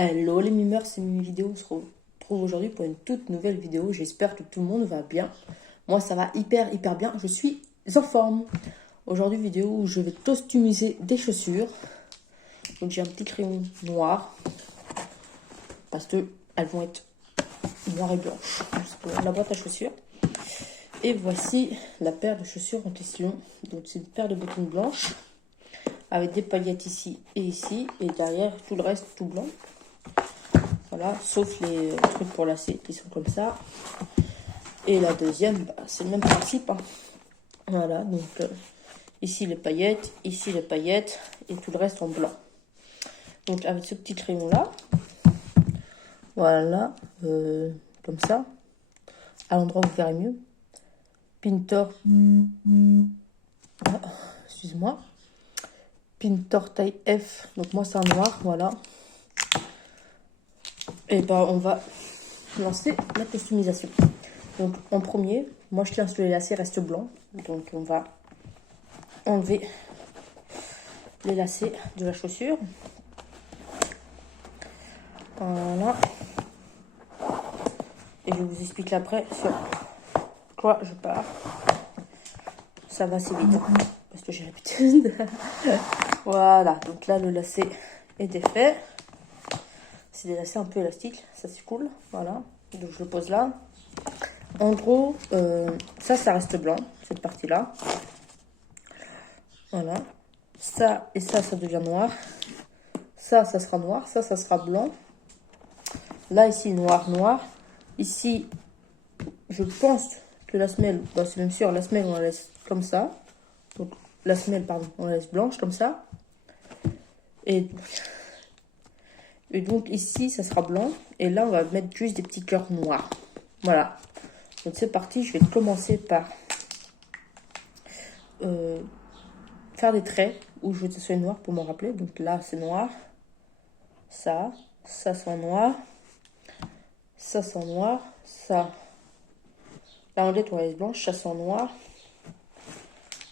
Hello les mimeurs, c'est Mimi Vidéo. On se retrouve aujourd'hui pour une toute nouvelle vidéo. J'espère que tout le monde va bien. Moi, ça va hyper bien. Je suis en forme. Aujourd'hui, vidéo où je vais customiser des chaussures. Donc, j'ai un petit crayon noir parce que elles vont être noires et blanches. C'est la boîte à chaussures. Et voici la paire de chaussures en question. Donc, c'est une paire de bottines blanches avec des paillettes ici et ici. Et derrière, tout le reste, tout blanc. Voilà, sauf les trucs pour lacets qui sont comme ça. Et la deuxième, c'est le même principe. Hein. Voilà, donc ici les paillettes et tout le reste en blanc. Donc avec ce petit crayon là, voilà, comme ça, à l'endroit où vous verrez mieux. Pintor, excuse-moi, Pintor taille F, donc moi c'est en noir, voilà. Et on va lancer la customisation. Donc en premier, moi je tiens que les lacets restent blancs. Donc on va enlever les lacets de la chaussure. Voilà. Et je vous explique après sur quoi je pars. Ça va assez vite hein, parce que j'ai l'habitude. Voilà, donc là le lacet est défait. C'est des lacets un peu élastiques, ça c'est cool. Voilà, donc je le pose là. En gros, ça reste blanc, cette partie-là. Voilà. Ça et ça devient noir. Ça sera noir. Ça sera blanc. Là, ici, noir. Ici, je pense que la semelle, c'est même sûr, la semelle, on la laisse comme ça. Donc, la semelle, pardon, on la laisse blanche comme ça. Et donc, ici, ça sera blanc. Et là, on va mettre juste des petits cœurs noirs. Voilà. Donc, c'est parti. Je vais commencer par faire des traits où je veux que ce soit noir pour m'en rappeler. Donc, là, c'est noir. Ça c'est en noir. Ça, c'est en noir. Ça, la rondette, on la laisse blanche. Ça, c'est en noir.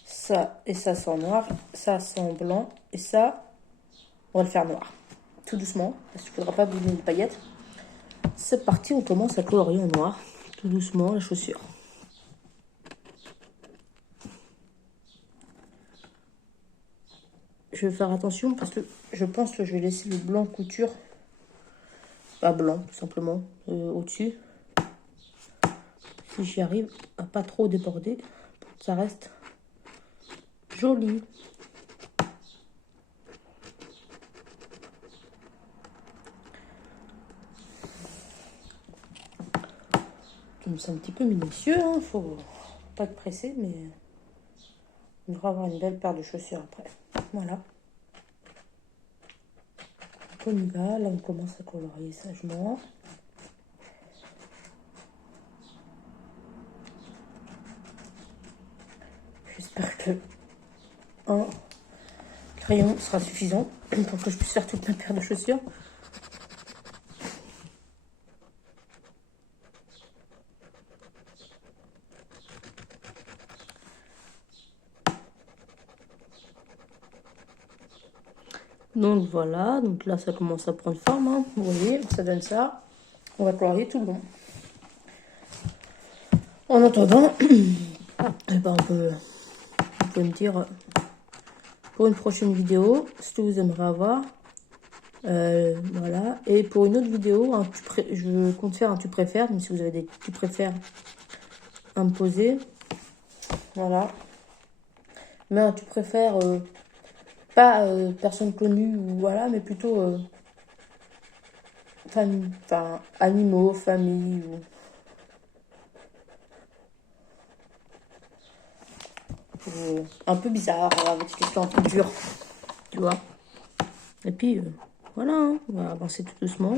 Ça et ça, c'est en noir. Ça, c'est en blanc. Et ça, on va le faire noir. Tout doucement, parce qu'il ne faudra pas bouger les paillettes. C'est parti, on commence à colorier en noir. Tout doucement, la chaussure. Je vais faire attention parce que je pense que je vais laisser le blanc couture. Pas blanc, tout simplement, au-dessus. Si j'y arrive à pas trop déborder, pour que ça reste joli. C'est un petit peu minutieux, hein. Faut pas être pressé, mais on devra avoir une belle paire de chaussures après. Voilà. On y va, là on commence à colorier sagement. J'espère que un crayon sera suffisant pour que je puisse faire toute ma paire de chaussures. Donc voilà, donc là ça commence à prendre forme, hein. Vous voyez, ça donne ça. On va colorier tout le long. En attendant, vous pouvez me dire pour une prochaine vidéo ce que vous aimeriez avoir. Voilà, et pour une autre vidéo, je compte faire un tu préfères, donc si vous avez des tu préfères à me poser, voilà. Mais un tu préfères pas personne connue ou voilà, mais plutôt famille, enfin animaux, famille ou un peu bizarre avec ce questions un peu dures, tu vois. Et puis voilà, hein, on va avancer tout doucement.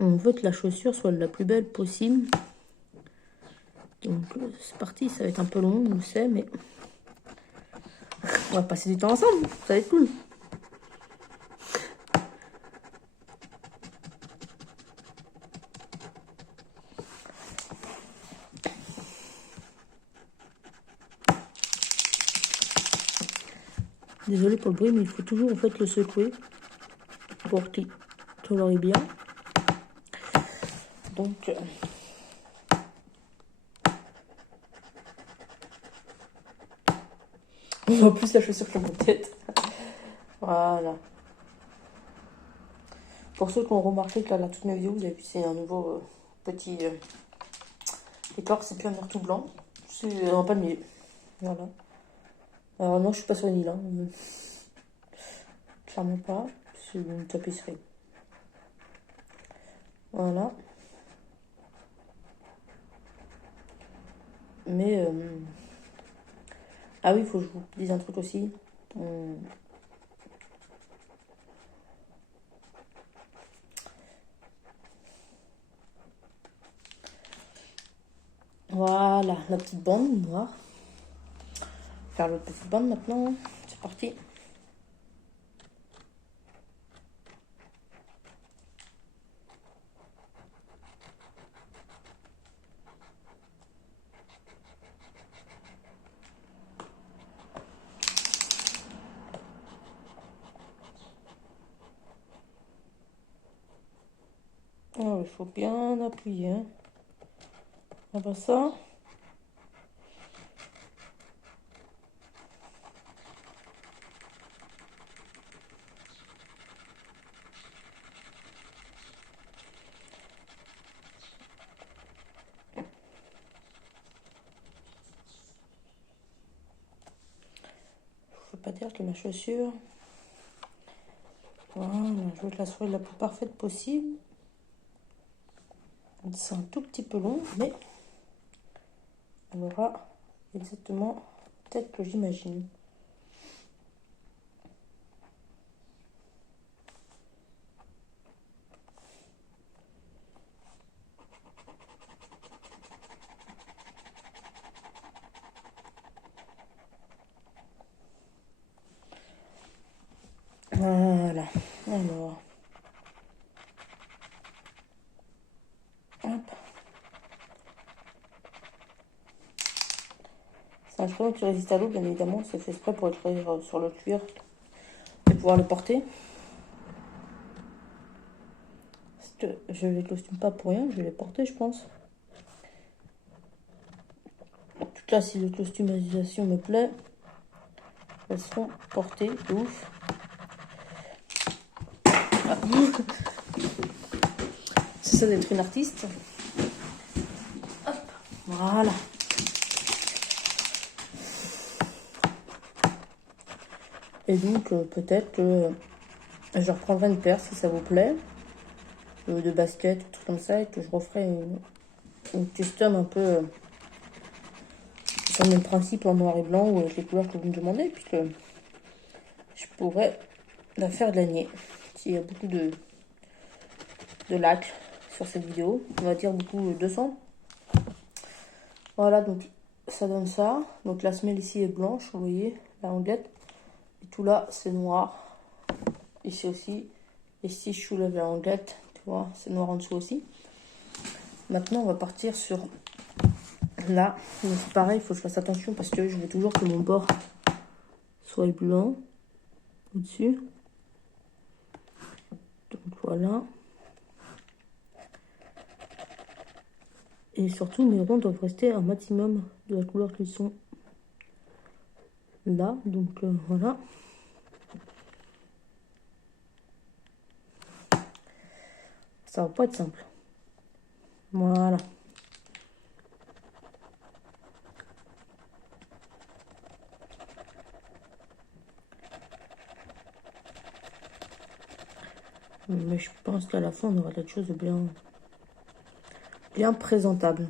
On veut que la chaussure soit la plus belle possible. Donc c'est parti, ça va être un peu long, on le sait, mais on va passer du temps ensemble, ça va être cool. Désolée pour le bruit, mais il faut toujours en fait le secouer pour qu'il colorie bien. Donc, on voit plus la chaussure que ma tête. Voilà. Pour ceux qui ont remarqué que là, toutes mes vidéos, vous avez vu, c'est un nouveau petit décor, c'est plus un mur tout blanc. C'est un palmier. Voilà. Alors non, je suis pas sur une île. Hein. Clairement pas. C'est une tapisserie. Voilà. Mais... Ah oui, il faut que je vous dise un truc aussi. Voilà, la petite bande noire. Faire l'autre petite bande maintenant. C'est parti. Oh, il faut bien appuyer. Hein. Après ça. Je ne veux pas dire que ma chaussure. Voilà, je veux que la soie la plus parfaite possible. C'est un tout petit peu long, mais elle aura exactement telle que j'imagine. Voilà. Alors. Hop. C'est un instrument qui résiste à l'eau, bien évidemment. C'est fait exprès pour être sur le cuir et pouvoir le porter. Je les costume pas pour rien, je vais les porter, je pense. En tout cas, si la customisation me plaît, elles seront portées de ouf. Ah. C'est ça d'être une artiste. Hop, voilà. Et donc, peut-être que je reprendrai une paire si ça vous plaît, de baskets, tout comme ça, et que je referai une custom un peu sur le même principe en noir et blanc ou avec les couleurs que vous me demandez, puisque je pourrais la faire gagner. S'il y a beaucoup de likes sur cette vidéo, on va dire beaucoup 200. Voilà, donc ça donne ça. Donc la semelle ici est blanche, vous voyez, la languette. Et tout là, c'est noir. Ici aussi. Ici, je soulève la languette, tu vois, c'est noir en dessous aussi. Maintenant, on va partir sur là. C'est pareil, il faut que je fasse attention parce que je veux toujours que mon bord soit blanc au-dessus. Donc voilà. Et surtout, mes ronds doivent rester un maximum de la couleur qu'ils sont là. Donc voilà. Ça va pas être simple. Voilà. Mais je pense qu'à la fin, on aura quelque chose de bien présentable.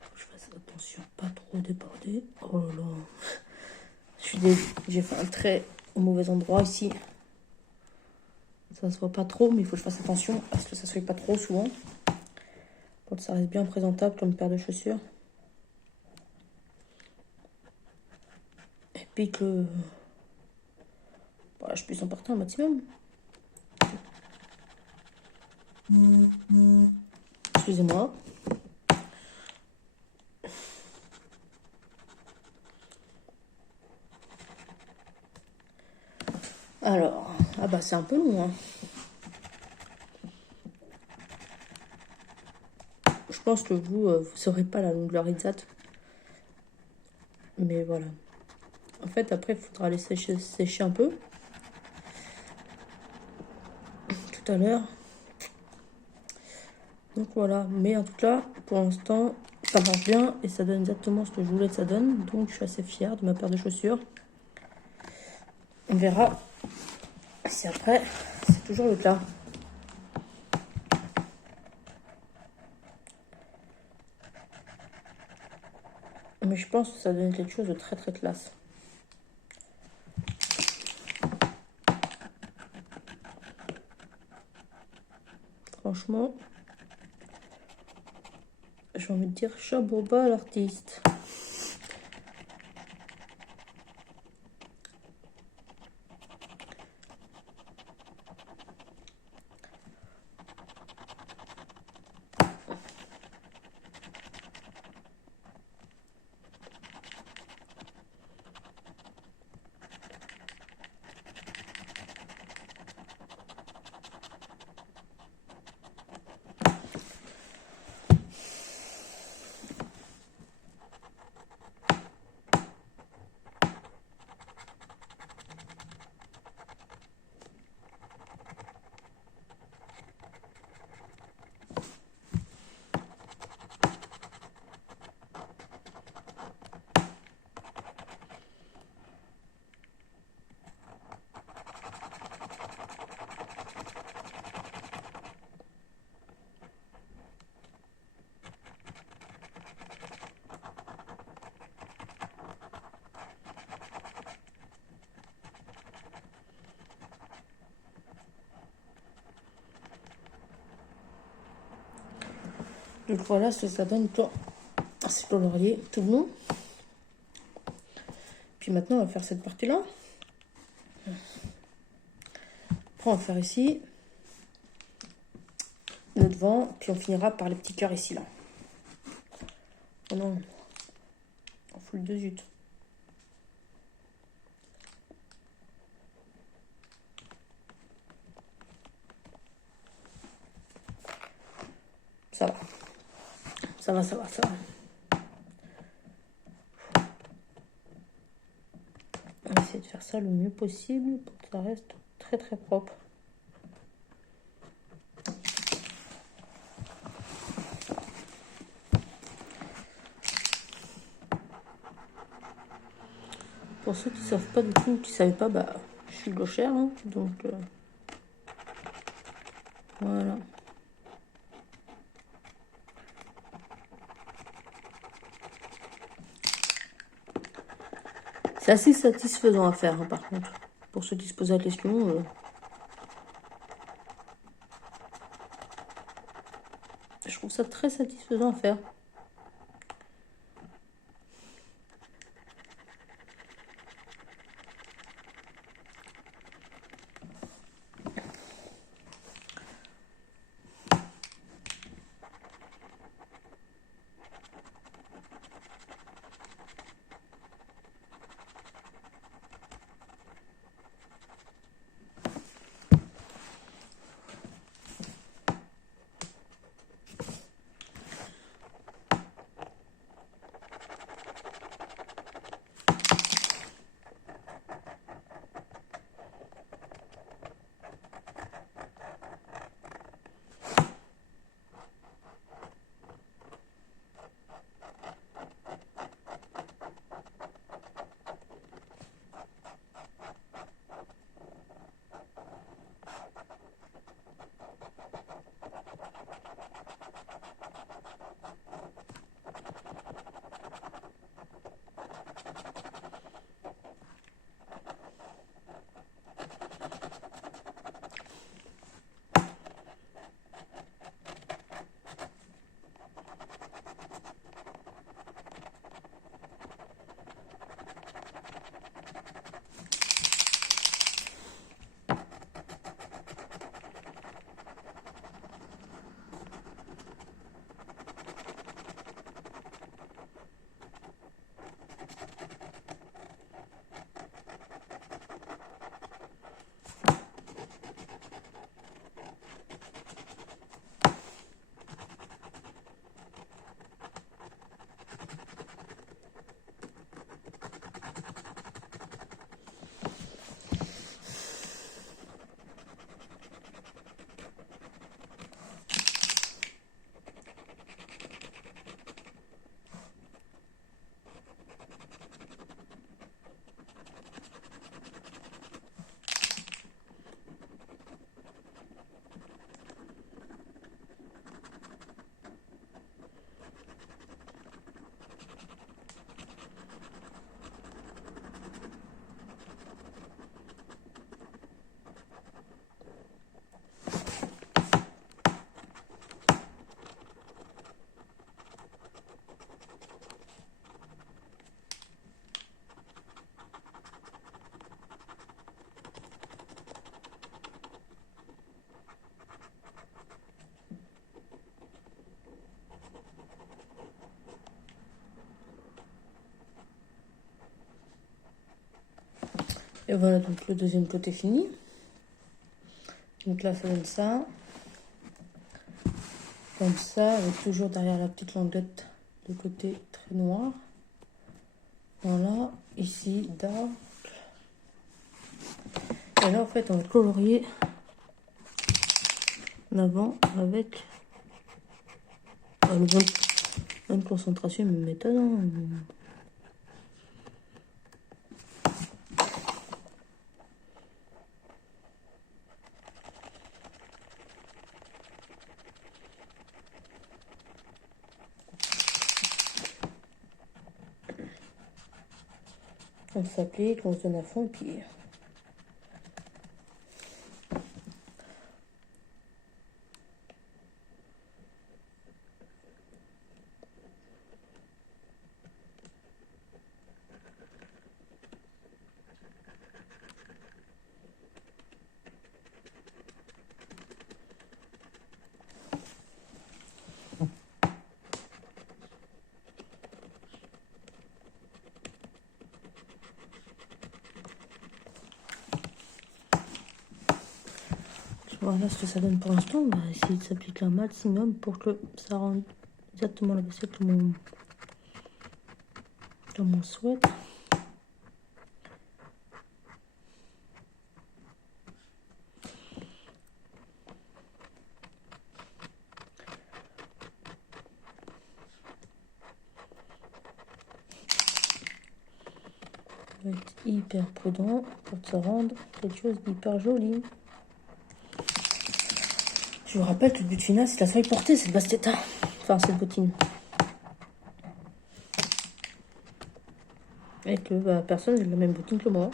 Faut que je fasse attention, pas trop déborder. Oh là là. J'ai fait un trait au mauvais endroit ici. Ça se voit pas trop, mais il faut que je fasse attention parce que ça se fait pas trop souvent. Pour que ça reste bien présentable comme paire de chaussures. Et puis que voilà, je puisse en porter un maximum. Excusez-moi. c'est un peu long, hein. Je pense que vous ne saurez pas la longueur exacte. Mais voilà. En fait, après, il faudra les sécher un peu. Tout à l'heure. Donc voilà. Mais en tout cas, pour l'instant, ça marche bien. Et ça donne exactement ce que je voulais que ça donne. Donc je suis assez fière de ma paire de chaussures. On verra si après, c'est toujours le cas. Mais je pense que ça donne quelque chose de très très classe. Franchement, j'ai envie de dire chapeau bas à l'artiste. Donc voilà ce que ça donne quand c'est le laurier tout long. Puis maintenant, on va faire cette partie-là. Après, on va faire ici le devant, puis on finira par les petits cœurs ici, là. Oh non, on fout le de zut. Ça va. Ça va, ça va, ça va. On va essayer de faire ça le mieux possible pour que ça reste très très propre. Pour ceux qui ne savent pas du tout, qui ne savaient pas, bah, je suis gauchère, hein, donc voilà. C'est assez satisfaisant à faire, hein, par contre. Pour ceux qui se posent la question, je trouve ça très satisfaisant à faire. Et voilà, donc le deuxième côté fini. Donc là, ça donne ça. Comme ça, avec toujours derrière la petite languette de côté très noir. Voilà, ici, dark. Et là, en fait, on va colorier l'avant avec le même concentration, même méthode. Hein. On s'applique, on se donne à fond, et puis... Voilà ce que ça donne pour l'instant. On va essayer de s'appliquer un maximum pour que ça rende exactement la baissette comme on souhaite. On va être hyper prudent pour que ça rende quelque chose d'hyper joli. Je vous rappelle que le but final, c'est la faille portée, cette bastetta. Enfin, cette bottine. Et que personne n'a la même bottine que moi.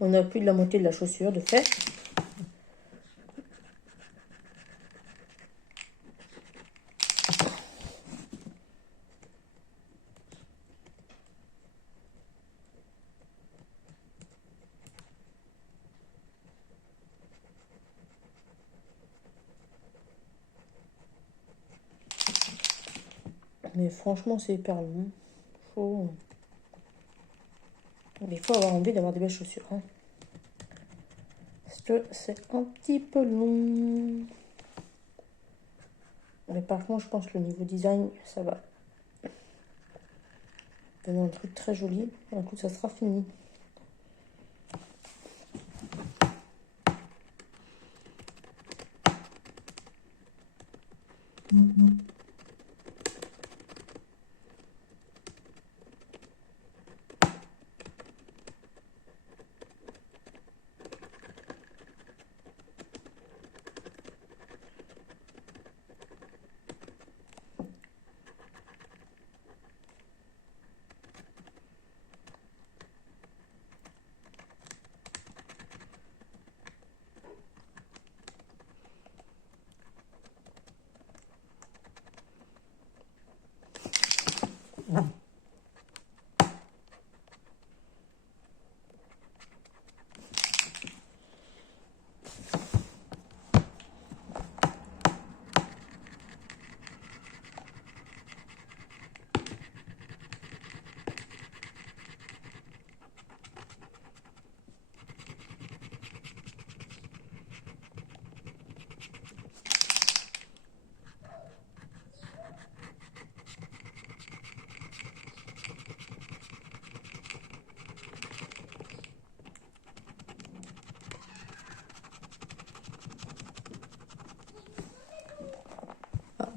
On a plus de la moitié de la chaussure de fait. Mais franchement, c'est hyper long. Il faut avoir envie d'avoir des belles chaussures. Hein. Parce que c'est un petit peu long. Mais par contre, je pense que le niveau design, ça va donner un truc très joli. Et un coup, ça sera fini.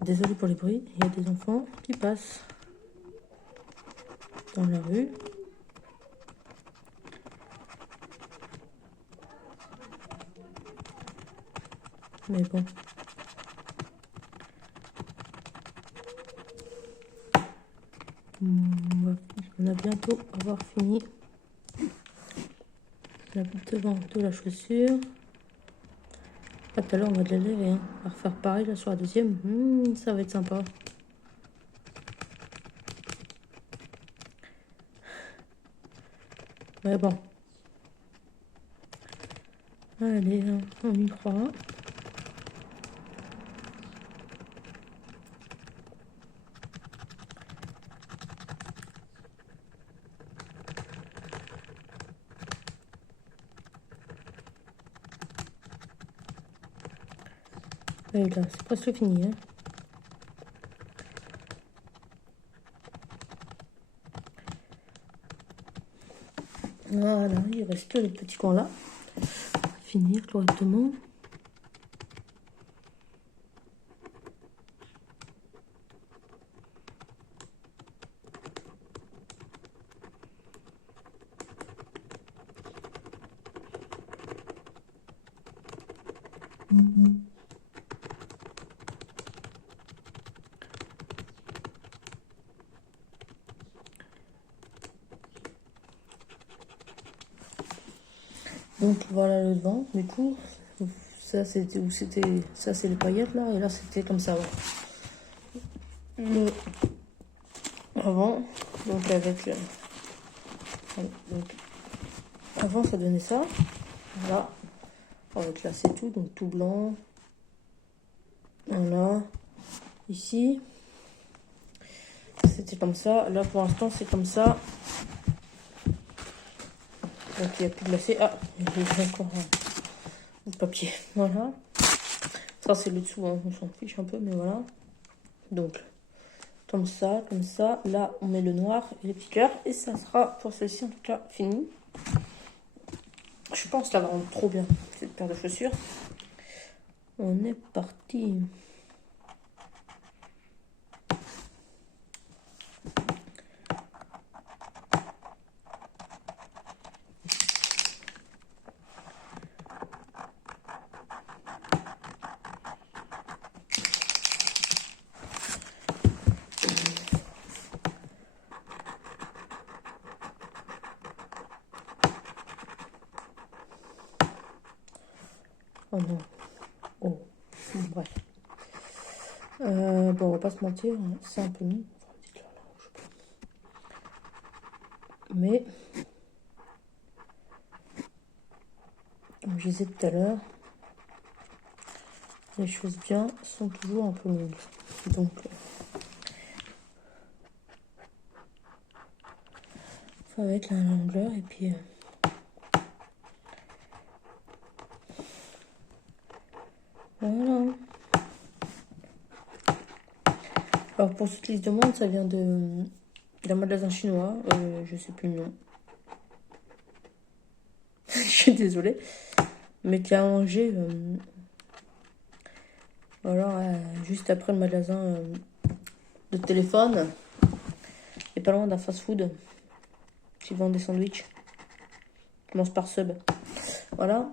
Désolée pour les bruits, il y a des enfants qui passent dans la rue. Mais bon. On a bientôt avoir fini la boucle devant de la chaussure. Tout à l'heure, on va de la laver. Hein. On va refaire pareil là sur la deuxième. Ça va être sympa. Mais bon. Allez, on y croit. Et là, c'est presque fini. Hein. Voilà, il reste le petit coin là. Finir correctement. Donc voilà le devant, du coup, ça c'était où c'était, ça c'est les paillettes là, et là c'était comme ça. Ouais. Le avant, donc avec le, donc, avant ça donnait ça, voilà, avec là c'est tout, donc tout blanc, voilà, ici, c'était comme ça, là pour l'instant c'est comme ça, donc il n'y a plus de lacets, ah, j'ai encore du papier, voilà, ça c'est le dessous, hein. On s'en fiche un peu, mais voilà, donc comme ça, là on met le noir et les petits cœurs, et ça sera pour celle-ci en tout cas fini. Je pense la rendre trop bien, cette paire de chaussures. On est parti. Oh non. Oh. Bref. Bon, on va pas se mentir, c'est un peu mou. Mais, comme je disais tout à l'heure, les choses bien sont toujours un peu longues. Donc, ça va être la longueur et puis... voilà. Alors pour cette liste de monde, ça vient d'un magasin chinois, je sais plus le nom. Je suis désolée. Mais qui a à Angers, voilà, juste après le magasin de téléphone, et pas loin d'un fast-food qui vend des sandwichs. Qui commence par sub. Voilà.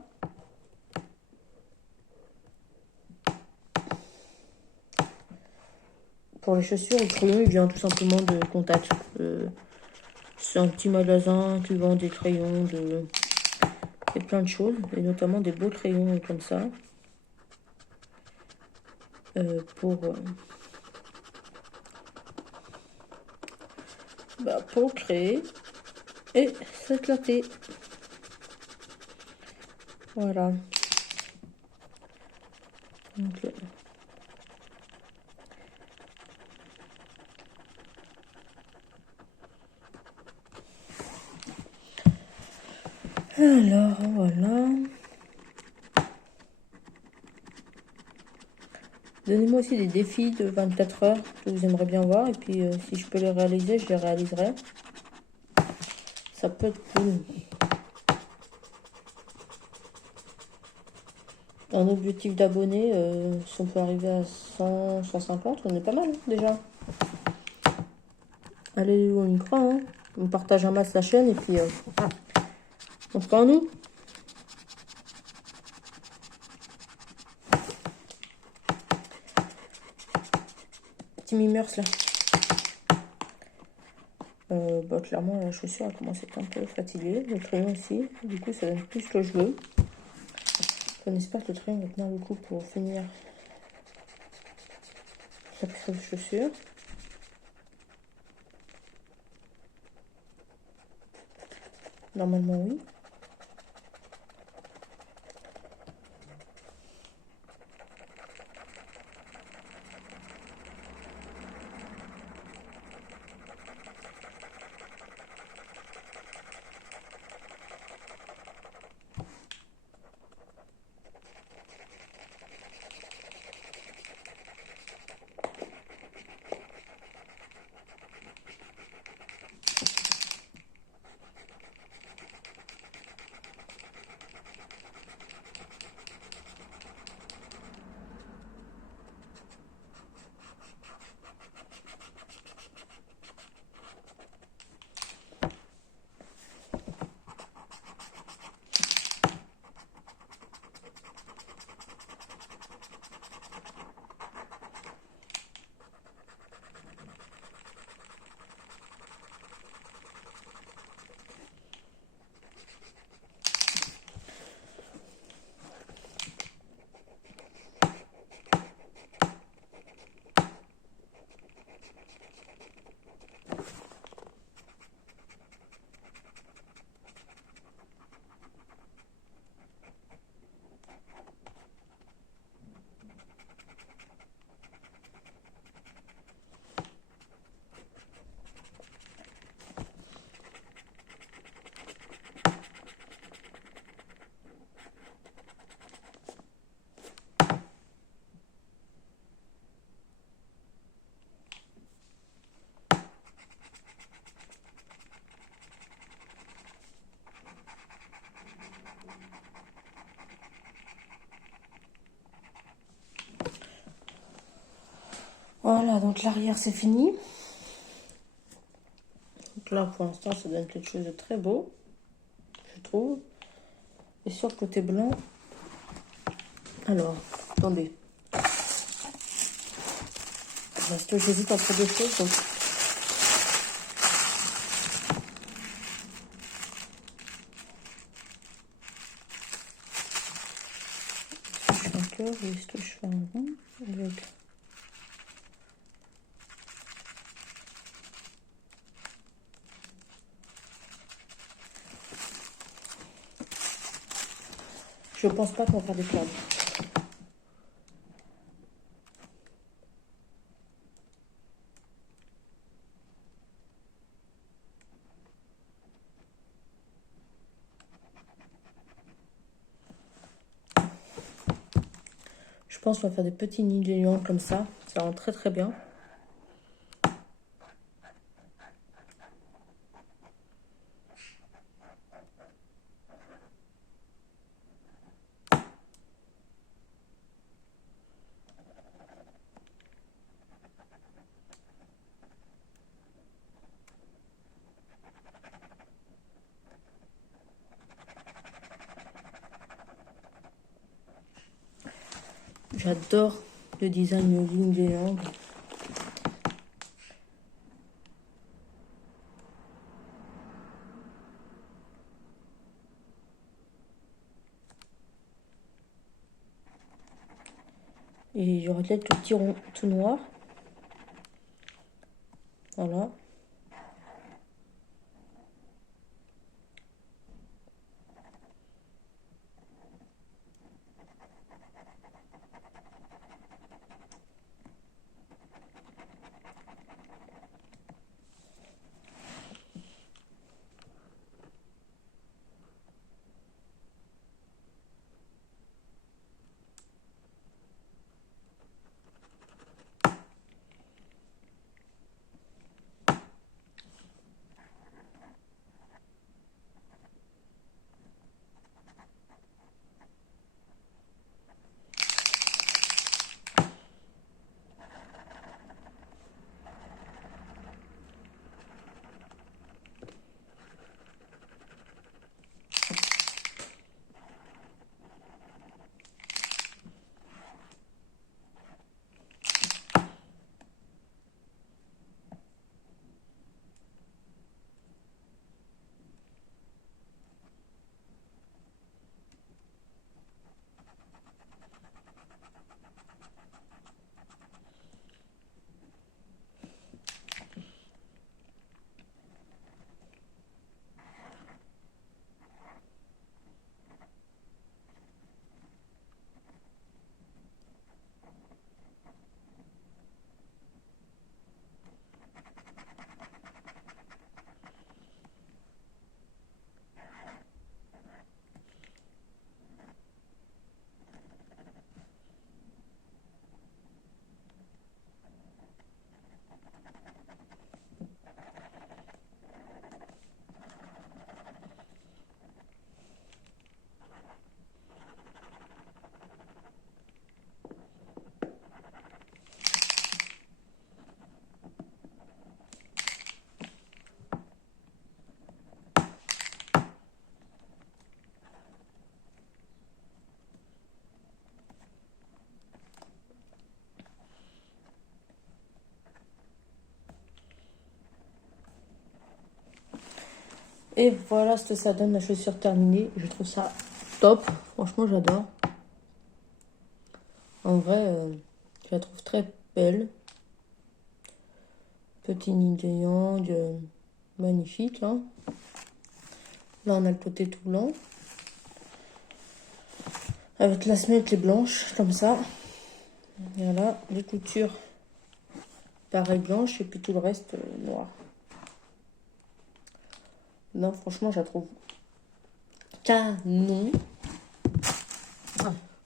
Pour les chaussures, le crayon, il vient tout simplement de Contact. C'est un petit magasin qui vend des crayons, et plein de choses, et notamment des beaux crayons comme ça. Pour créer et s'éclater. Voilà. Donc, alors, voilà. Donnez-moi aussi des défis de 24 heures que vous aimeriez bien voir. Et puis, si je peux les réaliser, je les réaliserai. Ça peut être cool. Un objectif d'abonnés, si on peut arriver à 100, 150, on est pas mal, hein, déjà. Allez, on y croit, hein. On partage un masse la chaîne et puis on se croit en nous. Petit mimers là. Clairement, la chaussure a commencé à être un peu fatiguée. Le crayon aussi. Du coup, ça donne plus ce que je veux. On espère que le crayon va tenir le coup pour finir la paire de chaussures. Normalement, oui. Voilà, donc l'arrière c'est fini. Donc là pour l'instant ça donne quelque chose de très beau, je trouve. Et sur le côté blanc, alors, attendez. Parce que j'hésite entre deux choses. Donc... est-ce que je fais un cœur ou est-ce que je fais un rond avec... Je pense pas qu'on va faire des cordes. Je pense qu'on va faire des petits nids de lion comme ça. Ça rend très très bien. J'adore le design yin de yang. Et il y aura quelques petits ronds tout noirs. Voilà. Et voilà ce que ça donne, la chaussure terminée. Je trouve ça top. Franchement, j'adore. En vrai, je la trouve très belle. Petit yin de yang, magnifique. Hein. Là, on a le côté tout blanc. Avec la semelle qui est blanche, comme ça. Voilà, les coutures, pareil blanche, et puis tout le reste noir. Non, franchement, je la trouve canon.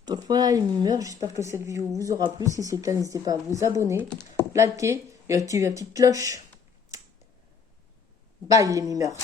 Donc voilà les mimeurs, j'espère que cette vidéo vous aura plu. Si c'est le cas, n'hésitez pas à vous abonner, liker et activer la petite cloche. Bye les mimeurs.